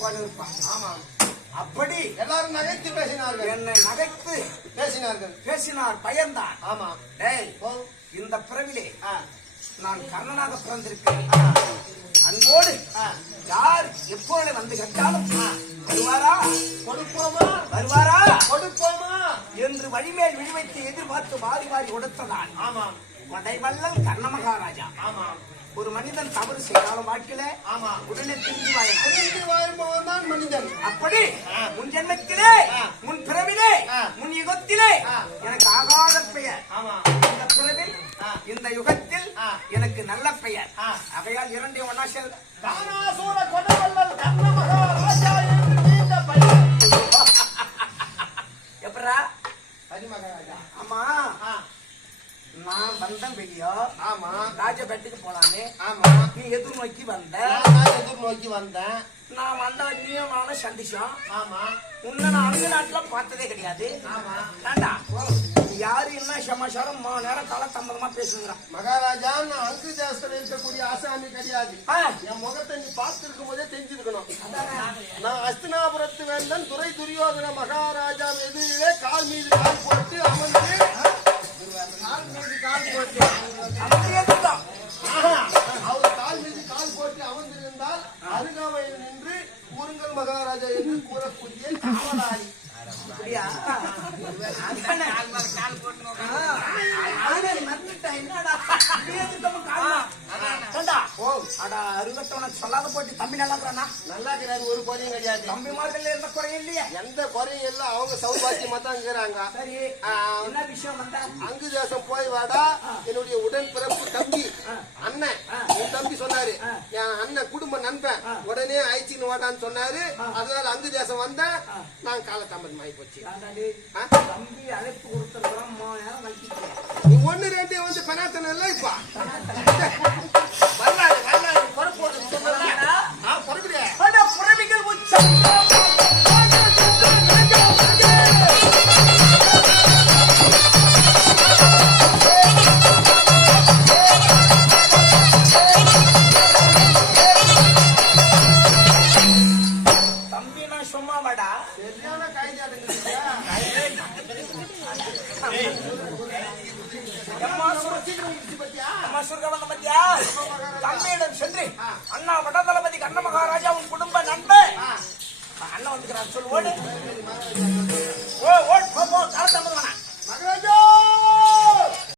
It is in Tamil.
போல இருப்பான். ஆமா, அப்படி எல்லாரும் நகைத்து பேசினார்கள். என்னை நகைத்து பேசினார் பயந்தான். ஆமா, டேய், இந்த பிறவிலே நான் கர்ணனாக பிறந்திருக்கிறேன். அன்போடு யார் எப்பொழுது வந்து கேட்டாலும் வருவாரா கொடுப்போமா என்று வழிமேல் விழிவைத்து எதிர்பார்த்து வாரி வாரி கொடுத்ததான். ஆமா, கொடைவள்ளல் கர்ண மகாராஜா. ஆமா, ஒரு மனிதன் தவறு செய்தாலும் வாழ்க்கையில ஆமா, உடனே திரும்பி வாழ்பவன் மனிதன். அப்படி முன் ஜென்மத்திலே முன் பிறவிலே முன் யுகத்திலே எனக்கு ஆகாத பெயர். இந்த பிறவில் இந்த யுகத்தில் எனக்கு நல்ல பெயர். அவையால் இரண்டையும் ஒன்னா செல் கொடைவள்ளல் கர்ண மகாராஜா என்று நீண்ட பெயர். எப்படா மகாராஜா? ஆமா, நான் வந்தேன் வெளியோ. ஆமா, ராஜபேட்டுக்கு போலாமே. ஆமா, நீ எதிர்நோக்கி வந்த. எதிர்நோக்கி வந்தேன். நான் வந்தா நீயும் நானும் சந்திச்சோம். ஆமா, உன்னை நான் அந்த நாட்டுல பார்த்ததே கிடையாது. ஆமா, வேண்டா யாரு என்ன சமாச்சாரம் நேரம் கால தாமதமா பேசுங்கிறான். மகாராஜா, நான் அங்கு தேசத்துல இருக்கக்கூடிய ஆசாமி கிடையாது. என் முகத்தை நீ பார்த்திருக்கும் போதே தெரிஞ்சிருக்கணும். நான் அஸ்தினாபுரத்து வேந்தன் துரை துரியோதன மகாராஜா எதிரிலே கால் மீது கால் போட்டு அமர்ந்து அவர் கால் மீது கால் போட்டு அமர்ந்திருந்தால் அருகாமையில் நின்று கூறுங்கள் மகாராஜா என்று கூறக்கூடிய காவலாளி. சொல்லாத போட்டு தம்பி நல்லா நல்லா இருக்கிறாரு. ஒரு குறையும் கிடையாது. தம்பிமார்கள் எந்த குறையும் இல்லையா? எந்த குறையும் இல்ல. அவங்க சௌபாக்கியமா தான் இருக்கிறாங்க. சரி, என்ன விஷயம் வந்தா? அங்கு தேசம் போய் வாடா. என்னுடைய உடன் பிறப்பு தம்பி அண்ணன் என் தம்பி சொன்னாரு, என் அண்ணன் குடும்ப நண்பன் உடனே ஆயிடுச்சின்னு வாடான்னு சொன்னாரு. அதனால அங்கு தேசம் வந்தேன். நான் காலதாமதம் ஆகி போச்சு. தம்பி அழைப்பு கொடுத்துருக்கிறோம். நீ ஒன்னு ரெண்டு வந்து பெனாத்தன இல்ல. இப்ப புறவிகள் உச்சம் தம்பி நான் சும்மா வாடா. சரியான காய்ச்சாடுங்க. தம்பியிடம் சென்று அண்ணா வடதளபதி கர்ண மகாராஜா உன் குடும்ப நண்பன் அண்ணன் வந்துக்கிறார் சொல்லு. ஓடு ஓ ஓட் போ காலத்தாமதம்